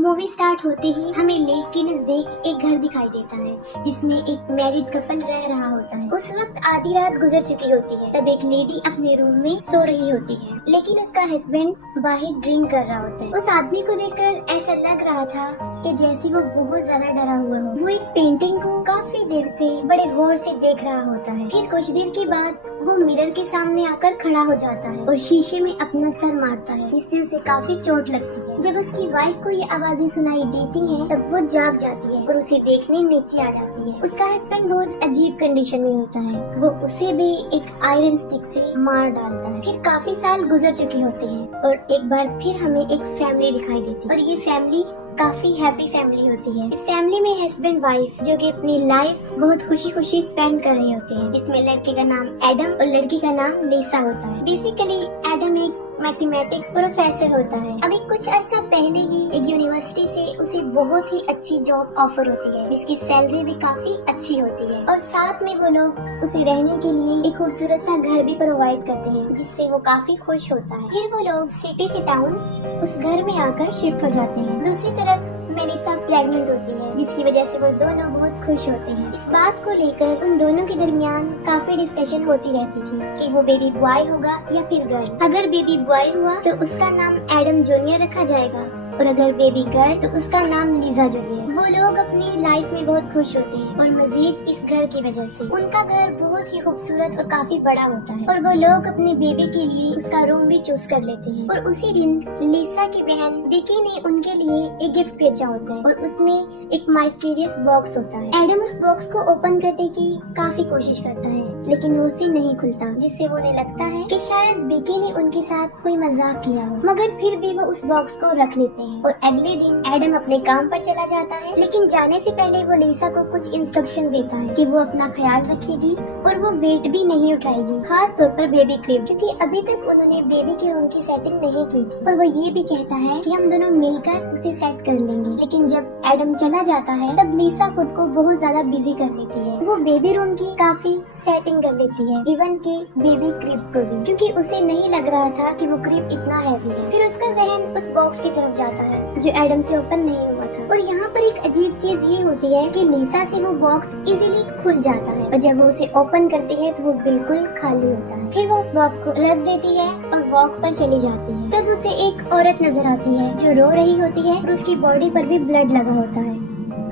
Movie start होते ही हमें lake के नजदीक एक घर दिखाई देता है जिसमें एक मैरिड कपल रह रहा होता है। उस वक्त आधी रात गुजर चुकी होती है। तब एक लेडी अपने रूम में सो रही होती है, लेकिन उसका हस्बैंड बाहर ड्रिंक कर रहा होता है। उस आदमी को देखकर ऐसा लग रहा था कि जैसे वो बहुत ज्यादा डरा हुआ हो। वो एक पेंटिंग को काफी देर से बड़े गौर से देख रहा होता है। फिर कुछ देर के बाद वो मिरर के सामने आकर खड़ा हो जाता है और शीशे में अपना सर मारता है, जिससे उसे काफी चोट लगती है। जब उसकी वाइफ को ये आवाजें सुनाई देती हैं, तब वो जाग जाती है और उसे देखने नीचे आ जाती है। उसका हस्बैंड बहुत अजीब कंडीशन में होता है। वो उसे भी एक आयरन स्टिक से मार डालता है। फिर काफी साल गुजर चुके होते हैं और एक बार फिर हमें एक फैमिली दिखाई देती है और ये फैमिली काफी हैप्पी फैमिली होती है। इस फैमिली में हस्बैंड वाइफ जो कि अपनी लाइफ बहुत खुशी खुशी स्पेंड कर रहे होते हैं। इसमें लड़के का नाम एडम और लड़की का नाम लिसा होता है। बेसिकली एडम एक मैथमेटिक्स प्रोफेसर होता है। अभी कुछ अर्सा पहले ही एक यूनिवर्सिटी से उसे बहुत ही अच्छी जॉब ऑफर होती है, जिसकी सैलरी भी काफी अच्छी होती है और साथ में वो लोग उसे रहने के लिए एक खूबसूरत सा घर भी प्रोवाइड करते हैं, जिससे वो काफी खुश होता है। फिर वो लोग सिटी से टाउन उस घर में आकर शिफ्ट हो जाते हैं। दूसरी तरफ मेलिसा प्रेग्नेंट होती है, जिसकी वजह से वो दोनों बहुत खुश होते हैं। इस बात को लेकर उन दोनों के दरमियान काफी डिस्कशन होती रहती थी कि वो बेबी बॉय होगा या फिर गर्ल। अगर बेबी बॉय हुआ तो उसका नाम एडम जूनियर रखा जाएगा और अगर बेबी गर्ल तो उसका नाम लीजा जूनियर। वो लोग अपनी लाइफ में बहुत खुश होते हैं और मजीद इस घर की वजह से उनका घर बहुत ही खूबसूरत और काफी बड़ा होता है और वो लोग अपने बेबी के लिए उसका रूम भी चूज कर लेते हैं। और उसी दिन लीसा की बहन विकी ने उनके लिए एक गिफ्ट भेजा होता है और उसमें एक माइस्टीरियस बॉक्स होता है। एडम उस बॉक्स को ओपन करने की काफी कोशिश करता है, लेकिन वो उसे नहीं खुलता, जिससे वो उन्हें लगता है कि शायद विकी ने उनके साथ कोई मजाक किया हो। मगर फिर भी वो उस बॉक्स को रख लेते हैं और अगले दिन एडम अपने काम पर चला जाता है। लेकिन जाने से पहले वो लीसा को कुछ इंस्ट्रक्शन देता है कि वो अपना ख्याल रखेगी और वो वेट भी नहीं उठाएगी, खास तौर पर बेबी क्रिब, क्योंकि अभी तक उन्होंने बेबी के रूम की सेटिंग नहीं की थी। और वो ये भी कहता है कि हम दोनों मिलकर उसे सेट कर लेंगे। लेकिन जब एडम चला जाता है तब लीसा खुद को बहुत ज्यादा बिजी कर लेती है। वो बेबी रूम की काफी सेटिंग कर लेती है, इवन के बेबी क्रिब को भी, क्योंकि उसे नहीं लग रहा था कि वो क्रिब इतना हैवी है। फिर उसका जहन उस बॉक्स की तरफ जाता है जो एडम से ओपन नहीं हुआ था। और यहाँ पर एक अजीब चीज ये होती है कि लीसा से वो बॉक्स इजीली खुल जाता है और जब वो उसे ओपन करती है तो वो बिल्कुल खाली होता है। फिर वो उस बॉक्स को रख देती है और वॉक पर चली जाती है। तब उसे एक औरत नजर आती है जो रो रही होती है और उसकी बॉडी पर भी ब्लड लगा होता है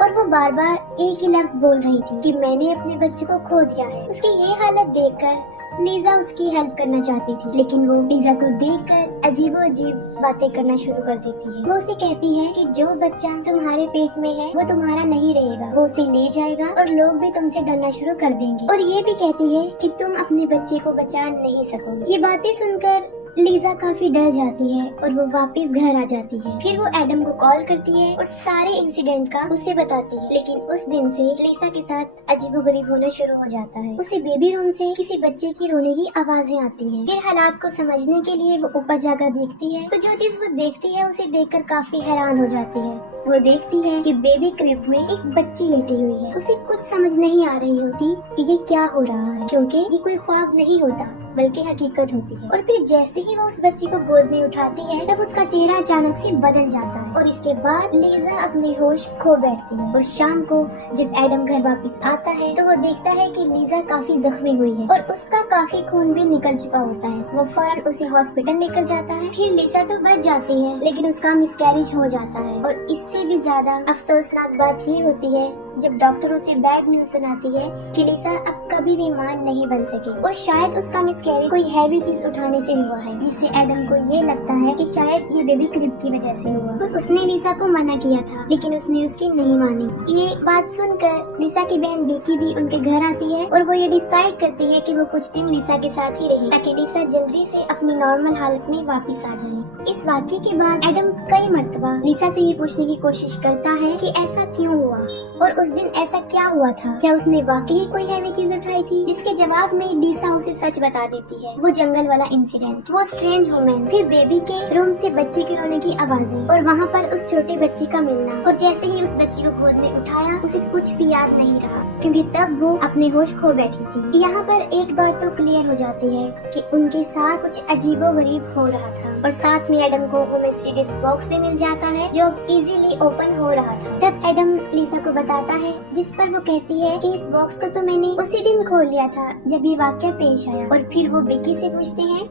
और वो बार बार एक ही लफ्ज बोल रही थी कि मैंने अपने बच्चे को खो दिया है। उसकी ये हालत देखकर लीजा उसकी हेल्प करना चाहती थी, लेकिन वो लीजा को देखकर अजीबो-अजीब बातें करना शुरू कर देती है। वो उसे कहती है कि जो बच्चा तुम्हारे पेट में है वो तुम्हारा नहीं रहेगा, वो उसे ले जाएगा और लोग भी तुमसे डरना शुरू कर देंगे। और ये भी कहती है कि तुम अपने बच्चे को बचा नहीं सकोगे। ये बातें सुनकर लीजा काफी डर जाती है और वो वापस घर आ जाती है। फिर वो एडम को कॉल करती है और सारे इंसिडेंट का उसे बताती है। लेकिन उस दिन से लीसा के साथ अजीबोगरीब होना शुरू हो जाता है। उसे बेबी रूम से किसी बच्चे की रोने की आवाजें आती हैं। फिर हालात को समझने के लिए वो ऊपर जाकर देखती है, तो जो चीज वो देखती है उसे देखकर काफी हैरान हो जाती है। वो देखती है कि बेबी क्रिब में एक बच्ची लेटी हुई है। उसे कुछ समझ नहीं आ रही होती कि ये क्या हो रहा है, क्योंकि ये कोई ख्वाब नहीं होता बल्कि हकीकत होती है। और फिर जैसे ही वो उस बच्ची को गोद में उठाती है तब उसका चेहरा अचानक से बदल जाता है और इसके बाद लीजा अपने होश खो बैठती है। और शाम को जब एडम घर वापस आता है तो वो देखता है कि लीजा काफी जख्मी हुई है और उसका काफी खून भी निकल चुका होता है। वो फौरन उसे हॉस्पिटल लेकर जाता है। फिर लीजा तो बच जाती है, लेकिन उसका मिसकैरेज हो जाता है। और इससे भी ज्यादा अफसोसनाक बात ये होती है जब डॉक्टर उसे बैड न्यूज सुनाती है कि लीसा अब कभी भी मां नहीं बन सकी और शायद उसका मिसकैरेज कोई हैवी चीज उठाने से हुआ है, जिससे एडम को ये लगता है कि शायद ये बेबी क्रिब की वजह से हुआ। और उसने लीसा को मना किया था, लेकिन उसने उसकी नहीं मानी। ये बात सुनकर लीसा की बहन विकी भी उनके घर आती है और वो ये डिसाइड करती है कि वो कुछ दिन लीसा के साथ ही रहे ताकि लीसा जल्दी से अपनी नॉर्मल हालत में वापस आ जाए। इस वाकये के बाद एडम कई मर्तबा लीसा से ये पूछने की कोशिश करता है कि ऐसा क्यों हुआ और उस दिन ऐसा क्या हुआ था, क्या उसने वाकई कोई हैवी चीज उठाई थी। जिसके जवाब में लीसा उसे सच बता देती है, वो जंगल वाला इंसिडेंट, वो स्ट्रेंज वुमेन, फिर बेबी के रूम से बच्चे के रोने की आवाजें और वहाँ पर उस छोटे बच्चे का मिलना। और जैसे ही उस बच्ची को गोद में उठाया उसे कुछ भी याद नहीं रहा, क्योंकि तब वो अपने होश खो बैठी थी। यहाँ पर एक बात तो क्लियर हो जाती है कि उनके साथ कुछ अजीबोगरीब हो रहा था। और साथ में एडम को वो मिस्टीरियस बॉक्स भी मिल जाता है जो अब इजीली ओपन हो रहा था। तब एडम लीसा को बताता है, जिस पर वो कहती है कि इस बॉक्स को तो मैंने उसी दिन खोल लिया था जब ये वाकया पेश आया। और फिर वो बेकी से पूछते हैं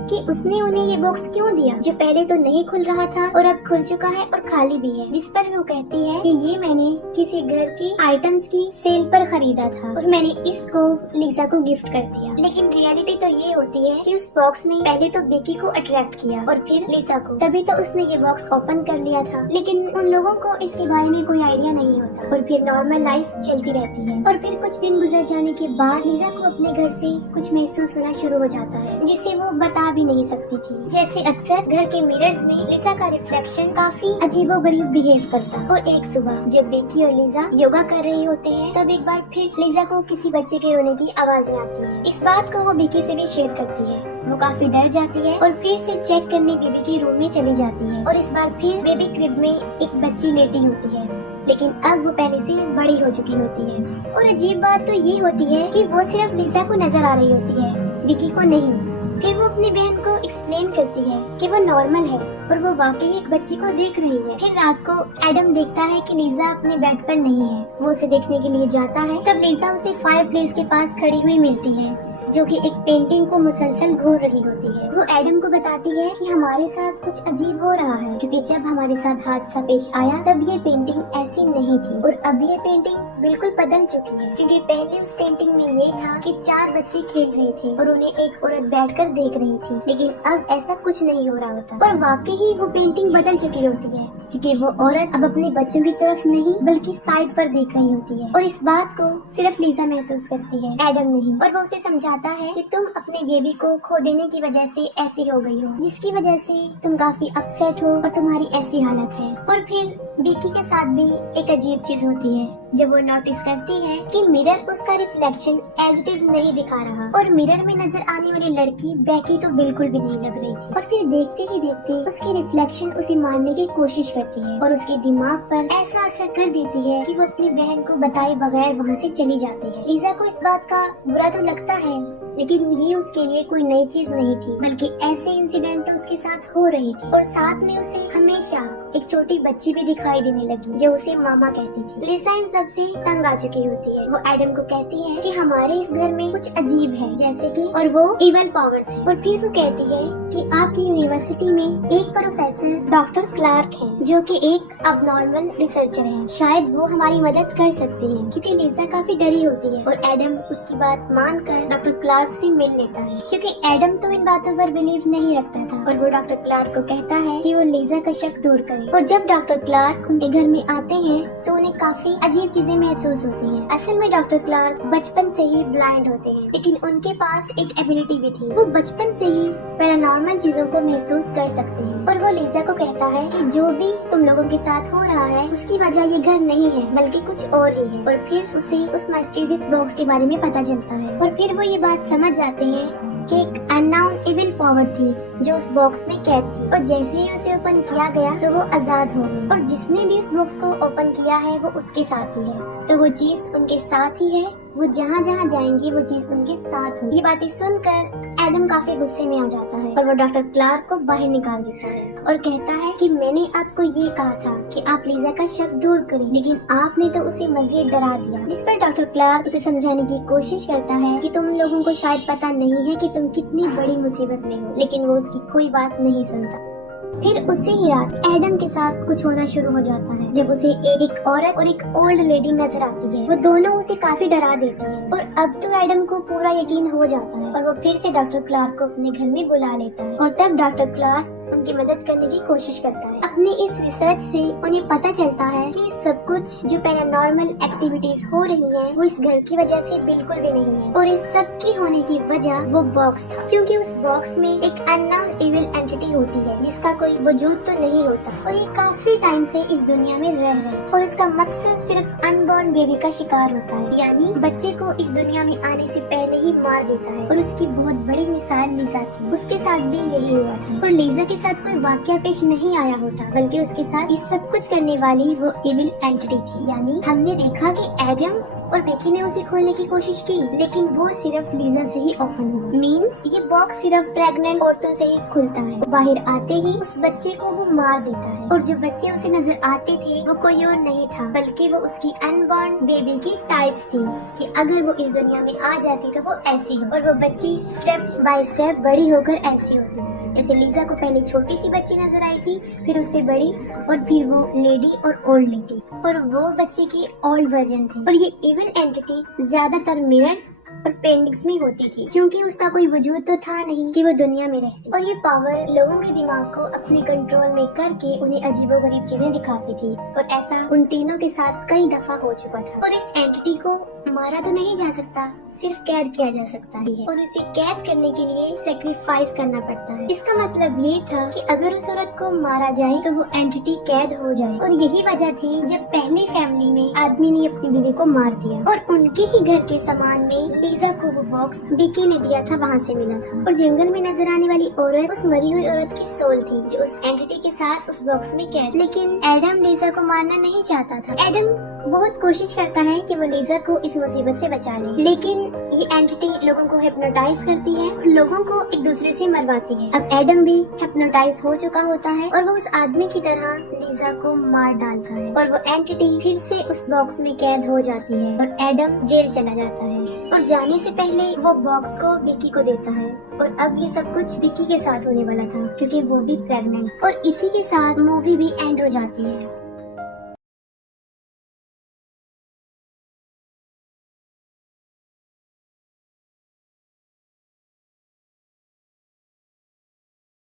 कि उसने उन्हें ये बॉक्स क्यों दिया जो पहले तो नहीं खुल रहा था और अब खुल चुका है और खाली भी है। जिस पर वो कहती है कि ये मैंने किसी घर की आइटम्स की सेल पर खरीदा था और मैंने इसको लीसा को गिफ्ट कर दिया। लेकिन रियलिटी तो ये होती है कि उस बॉक्स ने पहले तो बेकी को अट्रैक्ट किया और फिर लीसा को, तभी तो उसने ये बॉक्स ओपन कर लिया था। लेकिन उन लोगों को इसके बारे में कोई आइडिया नहीं होता और फिर नॉर्मल लाइफ चलती रहती है। और फिर कुछ दिन गुजर जाने के बाद लीसा को अपने घर से कुछ महसूस होना शुरू हो जाता है जिसे वो बता भी नहीं सकती थी। जैसे अक्सर घर के मिरर्स में लीसा का रिफ्लेक्शन काफी अजीबोगरीब बिहेव करता। और एक सुबह जब बेकी और लीसा योगा कर रहे होते हैं तब एक बार फिर लीसा को किसी बच्चे के रोने की आवाजें आती है। इस बात को वो बेकी से भी शेयर करती है। वो काफी डर जाती है और फिर से चेक करने बेबी के रूम में चली जाती है और इस बार फिर बेबी क्रिब में एक बच्ची लेटी होती है, लेकिन अब वो पहले से बड़ी हो चुकी होती है। और अजीब बात तो ये होती है कि वो सिर्फ लीसा को नजर आ रही होती है, विकी को नहीं। फिर वो अपनी बहन को एक्सप्लेन करती है कि वो नॉर्मल है और वो वाकई एक बच्ची को देख रही है। फिर रात को एडम देखता है कि लीसा अपने बेड पर नहीं है। वो उसे देखने के लिए जाता है। तब लीसा उसे फायर प्लेस के पास खड़ी हुई मिलती है जो कि एक पेंटिंग को मुसलसल घूर रही होती है। वो एडम को बताती है कि हमारे साथ कुछ अजीब हो रहा है क्योंकि जब हमारे साथ हादसा पेश आया तब ये पेंटिंग ऐसी नहीं थी और अब ये पेंटिंग बिल्कुल बदल चुकी है। क्योंकि पहले उस पेंटिंग में ये था कि 4 बच्चे खेल रहे थे और उन्हें एक औरत बैठकर देख रही थी, लेकिन अब ऐसा कुछ नहीं हो रहा होता। और वाकई ही वो पेंटिंग बदल चुकी होती है क्योंकि वो औरत अब अपने बच्चों की तरफ नहीं बल्कि साइड पर देख रही होती है। और इस बात को सिर्फ लीसा महसूस करती है, एडम नहीं। और वो उसे समझाता है कि तुम अपने बेबी को खो देने की वजह से ऐसी हो गई हो, जिसकी वजह से तुम काफी अपसेट हो और तुम्हारी ऐसी हालत है। और फिर बेकी के साथ भी एक अजीब चीज होती है जब वो नोटिस करती है कि मिरर उसका रिफ्लेक्शन एज इट इज नहीं दिखा रहा और मिरर में नजर आने वाली लड़की बेकी तो बिल्कुल भी नहीं लग रही थी। और फिर देखते ही देखते उसकी रिफ्लेक्शन उसे मारने की कोशिश करती है और उसके दिमाग पर ऐसा असर कर देती है कि वो अपनी बहन को बताए बगैर वहाँ से चली जाती है। लीजा को इस बात का बुरा तो लगता है, लेकिन ये उसके लिए कोई नई चीज नहीं थी, बल्कि ऐसे इंसिडेंट तो उसके साथ हो रही थी। और साथ में उसे हमेशा एक छोटी बच्ची भी दिखाई देने लगी जो उसे मामा कहती थी। लीसा इन सब से तंग आ चुकी होती है। वो एडम को कहती है कि हमारे इस घर में कुछ अजीब है, जैसे कि और वो इवल पावर्स है। और फिर वो कहती है कि आपकी यूनिवर्सिटी में एक प्रोफेसर डॉक्टर क्लार्क है जो कि एक अबनॉर्मल रिसर्चर है, शायद वो हमारी मदद कर सकते हैं। क्योंकि लीसा काफी डरी होती है और एडम उसकी बात मानकर डॉक्टर क्लार्क से मिल लेता है, क्योंकि एडम तो इन बातों पर बिलीव नहीं रखता था। और वो डॉक्टर क्लार्क को कहता है कि वो लीजा का शक दूर करे। और जब डॉक्टर क्लार्क उनके घर में आते हैं तो उन्हें काफी अजीब चीजें महसूस होती हैं। असल में डॉक्टर क्लार्क बचपन से ही ब्लाइंड होते हैं, लेकिन उनके पास एक एबिलिटी भी थी, वो बचपन से ही पैरानॉर्मल चीजों को महसूस कर सकते हैं। और वो लीजा को कहता है कि जो भी तुम लोगों के साथ हो रहा है उसकी वजह ये घर नहीं है बल्कि कुछ और ही है। और फिर उसे उस मिस्टीरियस बॉक्स के बारे में पता चलता है और फिर वो ये बात समझ जाते हैं कि एक अननोन इविल पावर थी जो उस बॉक्स में कैद थी। और जैसे ही उसे ओपन किया गया तो वो आजाद हो गई और जिसने भी उस बॉक्स को ओपन किया है वो उसके साथ ही है, तो वो चीज उनके साथ ही है। वो जहाँ जहाँ जाएंगी वो चीज उनके साथ होगी। ये बातें सुनकर एडम काफी गुस्से में आ जाता है और वो डॉक्टर क्लार्क को बाहर निकाल देता है और कहता है कि मैंने आपको ये कहा था कि आप लीजा का शक दूर करें, लेकिन आपने तो उसे मजीद डरा दिया। जिस पर डॉक्टर क्लार्क उसे समझाने की कोशिश करता है कि तुम लोगों को शायद पता नहीं है कि तुम कितनी बड़ी मुसीबत में हो, लेकिन वो उसकी कोई बात नहीं सुनता। फिर उसी ही रात एडम के साथ कुछ होना शुरू हो जाता है जब उसे एक औरत और एक ओल्ड लेडी नजर आती है। वो दोनों उसे काफी डरा देती हैं और अब तो एडम को पूरा यकीन हो जाता है और वो फिर से डॉक्टर क्लार्क को अपने घर में बुला लेता है। और तब डॉक्टर क्लार्क उनकी मदद करने की कोशिश करता है। अपनी इस रिसर्च से उन्हें पता चलता है कि सब कुछ जो पैरानॉर्मल एक्टिविटीज हो रही हैं वो इस घर की वजह से बिल्कुल भी नहीं है और इस सब की होने की वजह वो बॉक्स था, क्योंकि उस बॉक्स में एक अननोन इविल एंटिटी होती है जिसका कोई वजूद तो नहीं होता और ये काफी टाइम से इस दुनिया में रह रहे हैं और इसका मकसद सिर्फ अनबॉर्न बेबी का शिकार होता है, यानी बच्चे को इस दुनिया में आने से पहले ही मार देता है। और उसकी बहुत बड़ी मिसाल लीजा थी, उसके साथ भी यही हुआ था और लीजा के साथ कोई वाकया पेश नहीं आया होता, बल्कि उसके साथ इस सब कुछ करने वाली वो इविल एंटिटी थी। यानी हमने देखा कि एडम और बेकी ने उसे खोलने की कोशिश की, लेकिन वो सिर्फ लीजा से ही ओपन हुआ। मीन्स ये बॉक्स सिर्फ प्रेग्नेंट औरतों से ही खुलता है। बाहर आते ही उस बच्चे को वो मार देता है, और जो बच्चे उसे नजर आते थे वो कोई और नहीं था, बल्कि वो उसकी अनबॉर्न बेबी की टाइप्स थी कि अगर वो इस दुनिया में आ जाती तो वो ऐसी हो, और वो बच्ची स्टेप बाय स्टेप बड़ी होकर ऐसी होती। जैसे लीजा को पहले छोटी सी बच्ची नजर आई थी, फिर उससे बड़ी, और फिर वो लेडी और ओल्ड लेडी, और वो बच्चे की ओल्ड वर्जन थी। और ये इविल एंटिटी ज्यादातर मिरर्स और पेंटिंग्स में होती थी, क्योंकि उसका कोई वजूद तो था नहीं कि वो दुनिया में रहती, और ये पावर लोगों के दिमाग को अपने कंट्रोल में करके उन्हें अजीबोगरीब चीजें दिखाती थी। और ऐसा उन तीनों के साथ कई दफा हो चुका था। और इस एंटिटी को मारा तो नहीं जा सकता, सिर्फ कैद किया जा सकता है, और इसे कैद करने के लिए सेक्रीफाइस करना पड़ता है। इसका मतलब ये था कि अगर उस औरत को मारा जाए तो वो एंटिटी कैद हो जाए। और यही वजह थी जब पहली फैमिली में आदमी ने अपनी बीवी को मार दिया, और उनके ही घर के सामान में लीजा को वो बॉक्स बेकी ने दिया था, वहाँ से मिला था। और जंगल में नजर आने वाली औरत उस मरी हुई औरत की सोल थी, जो उस एंटिटी के साथ उस बॉक्स में कैद। लेकिन एडम लीजा को मारना नहीं चाहता था। एडम बहुत कोशिश करता है कि वो लीजा को इस मुसीबत से बचा ले, लेकिन ये एंटिटी लोगों को हिप्नोटाइज करती है और लोगों को एक दूसरे से मरवाती है। अब एडम भी हिप्नोटाइज हो चुका होता है, और वो उस आदमी की तरह लीजा को मार डालता है, और वो एंटिटी फिर से उस बॉक्स में कैद हो जाती है, और एडम जेल चला जाता है। और जाने से पहले वो बॉक्स को बेकी को देता है, और अब ये सब कुछ बेकी के साथ होने वाला था, क्योंकि वो भी प्रेग्नेंट। और इसी के साथ मूवी भी एंड हो जाती है।